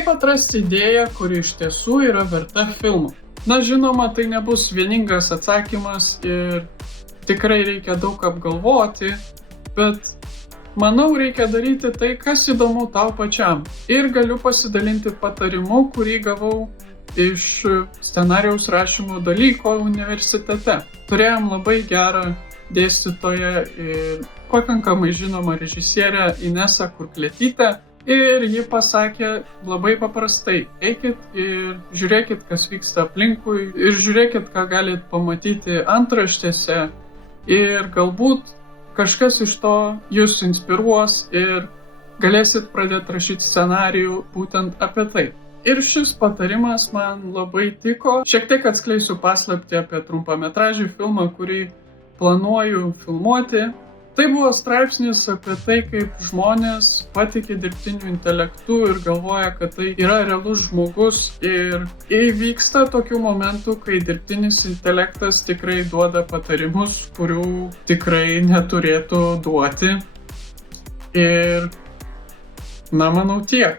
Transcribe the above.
Kaip atrasti idėją, kuri iš tiesų yra verta filmo? Na, žinoma, tai nebus vieningas atsakymas ir tikrai reikia daug apgalvoti, bet manau, reikia daryti tai, kas įdomu tau pačiam. Ir galiu pasidalinti patarimu, kurį gavau iš scenarijaus rašymo dalyko universitete. Turėjom labai gerą dėstytoją ir pakankamai žinomą režisierę Inesą Kurklietytę. Ir ji pasakė labai paprastai: eikit ir žiūrėkit, kas vyksta aplinkui, ir žiūrėkit, ką galit pamatyti antraštėse, ir galbūt kažkas iš to jūs inspiruos ir galėsit pradėti rašyti scenarijų būtent apie tai. Ir šis patarimas man labai tiko. Šiek tiek atskleisiu paslaptį apie trumpametražį filmą, kurį planuoju filmuoti. Tai buvo straipsnis apie tai, kaip žmonės patiki dirbtiniu intelektu ir galvoja, kad tai yra realus žmogus. Ir įvyksta tokių momentų, kai dirbtinis intelektas tikrai duoda patarimus, kurių tikrai neturėtų duoti. Ir, na, manau tiek.